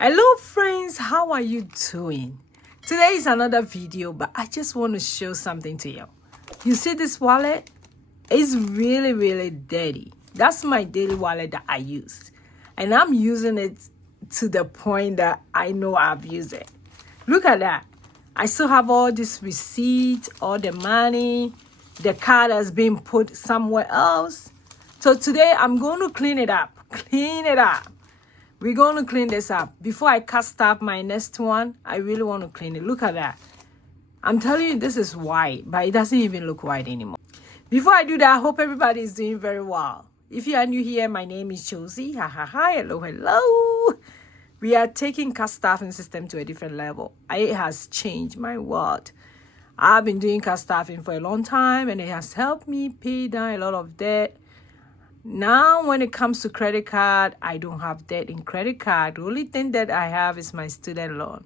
Hello friends, how are you doing? Today is another video, but I just want to show something to you. You see this wallet? It's really dirty. That's my daily wallet that I use, and I'm using it to the point that I know I've used it. Look at that. I still have all this receipt, all the money. The card has been put somewhere else. So today I'm going to clean it up. We're going to clean this up. Before I cast up my next one, I really want to clean it. Look at that. I'm telling you, this is white, but it doesn't even look white anymore. Before I do that, I hope everybody is doing very well. If you are new here, my name is Josie. Hello. We are taking cast staffing system to a different level. It has changed my world. I've been doing cast staffing for a long time, and it has helped me pay down a lot of debt. Now, when it comes to credit card, I don't have debt in credit card. The only thing that I have is my student loan,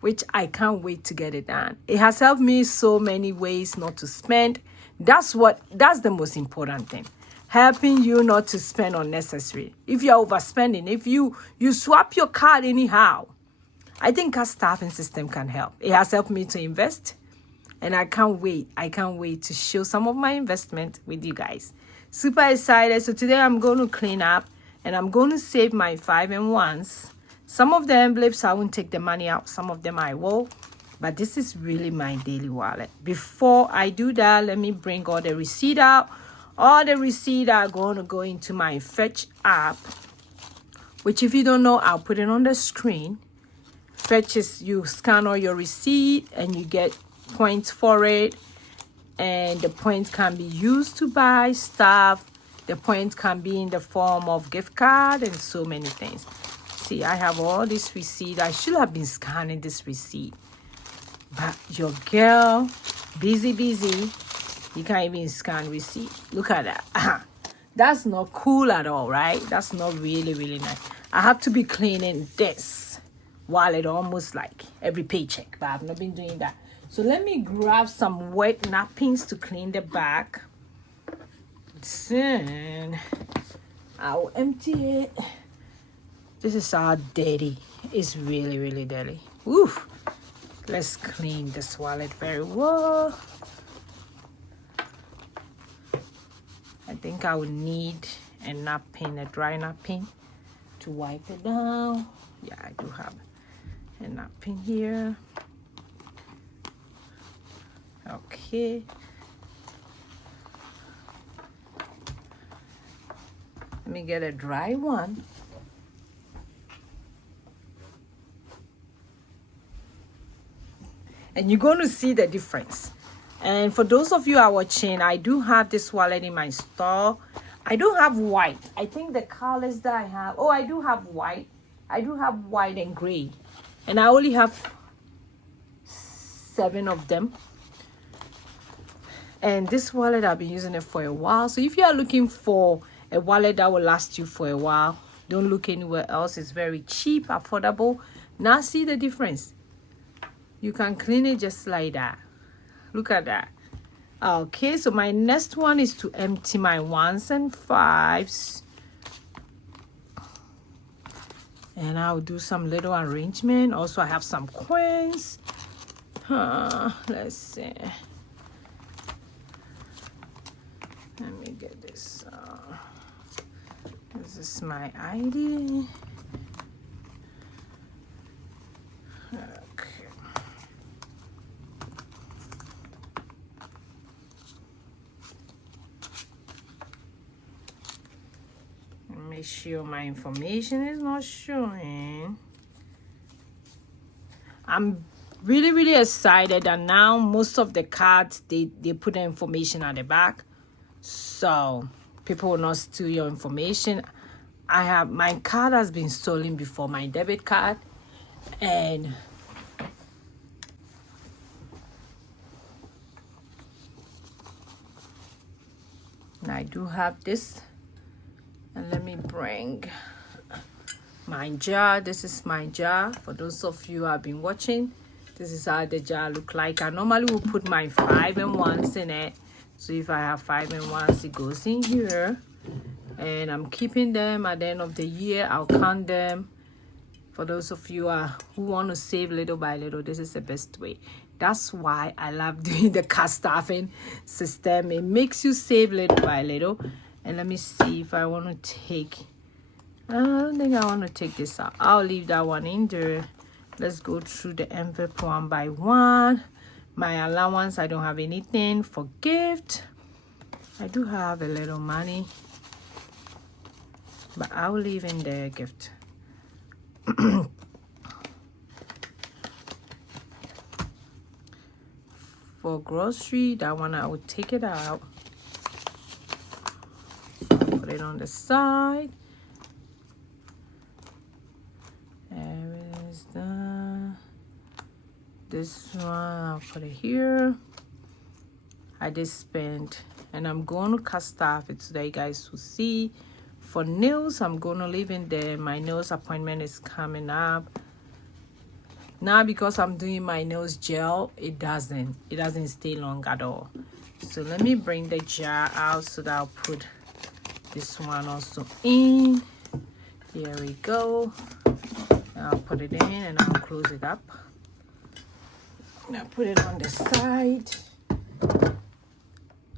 which I can't wait to get it done. It has helped me so many ways not to spend. That's the most important thing. Helping you not to spend unnecessary. If you're overspending, if you swap your card anyhow, I think our staffing system can help. It has helped me to invest, and I can't wait to show some of my investment with you guys. Super excited. So today I'm going to clean up, and I'm going to save my 5-in-1s. Some of the envelopes I won't take the money out, some of them I will, but this is really my daily wallet. Before I do that, let me bring all the receipt out. All the receipts are going to go into my Fetch app, which, if you don't know, I'll put it on the screen. Fetch is you scan all your receipt and you get points for it. And the points can be used to buy stuff. The points can be in the form of gift card and so many things. See, I have all this receipt. I should have been scanning this receipt, but your girl, busy. You can't even scan receipt. Look at that. That's not cool at all, right? That's not really nice. I have to be cleaning this wallet almost like every paycheck, but I've not been doing that. So let me grab some wet napkins to clean the back. Then I'll empty it. This is how dirty. It's really dirty. Oof. Let's clean this wallet very well. I think I will need a napkin, a dry napkin, to wipe it down. Yeah, I do have a napkin here. Okay. Let me get a dry one. And you're going to see the difference. And for those of you who are watching, I do have this wallet in my store. I don't have white. I think the colors that I have, I do have white. I do have white and gray. And I only have 7 of them. And this wallet, I've been using it for a while. So if you are looking for a wallet that will last you for a while, don't look anywhere else. It's very cheap, affordable. Now see the difference. You can clean it just like that. Look at that. Okay, so my next one is to empty my 1s and 5s. And I'll do some little arrangement. Also, I have some coins. Let's see. Let me get this. This is my ID. Okay. Make sure my information is not showing. I'm really excited that now most of the cards, they put the information at the back, so people will not steal your information. My card has been stolen before, my debit card, and I do have this. And let me bring my jar. This is my jar. For those of you who have been watching, this is how the jar look like. I normally will put my 5-in-1s in it. So if I have 5-in-1s, it goes in here. And I'm keeping them. At the end of the year, I'll count them For those of you who want to save little by little, this is the best way. That's why I love doing the cast staffing system. It makes you save little by little. And let me see if I want to take, I don't think I want to take this out. I'll leave that one in there. Let's go through the envelope one by one. My allowance, I don't have anything for gift. I do have a little money, but I'll leave in the gift. For grocery, that one I would take it out, put it on the side. There is this one, I'll put it here. I just spent, and I'm going to cast off it so that you guys will see. For nails, I'm going to leave in there. My nails appointment is coming up. Now because I'm doing my nails gel, it doesn't stay long at all. So let me bring the jar out so that I'll put this one also in. Here we go. I'll put it in and I'll close it up. Now put it on the side.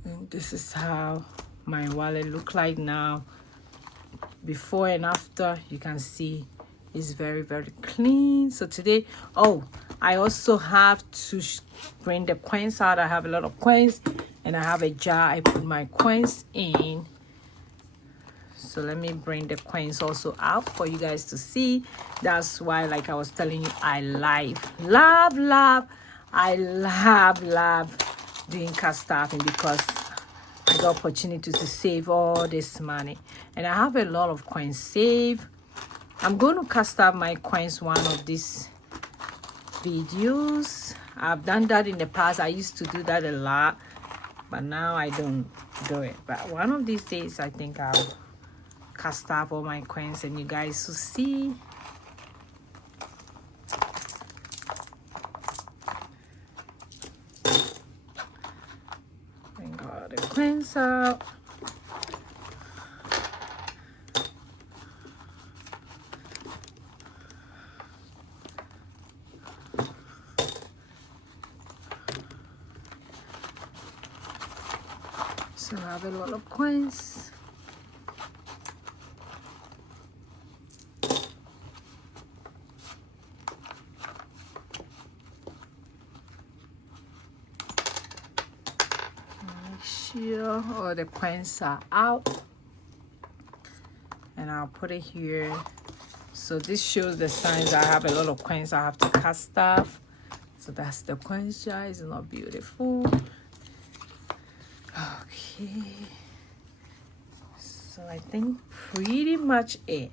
And this is how my wallet look like now. Before and after, you can see it's very, very clean. So today, oh, I also have to bring the coins out. I have a lot of coins and I have a jar I put my coins in. So let me bring the coins also out for you guys to see. That's why, like I was telling you, I love doing cast staffing, because I got opportunity to save all this money. And I have a lot of coins saved. I'm going to cast out my coins one of these videos. I've done that in the past. I used to do that a lot, but now I don't do it. But one of these days, I think I'll cast out all my coins and you guys will see. Bring all the coins out. So I have a lot of coins. Make sure all the coins are out. And I'll put it here. So this shows the signs I have a lot of coins I have to cast stuff. So that's the coin jar. It's not beautiful. Okay, so I think pretty much it.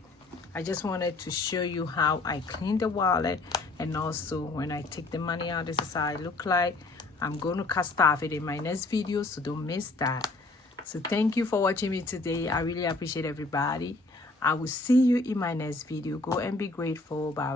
I just wanted to show you how I clean the wallet, and also when I take the money out, this is how I look like. I'm going to cast off it in my next video, so don't miss that. So thank you for watching me today. I really appreciate everybody. I will see you in my next video. Go and be grateful. Bye.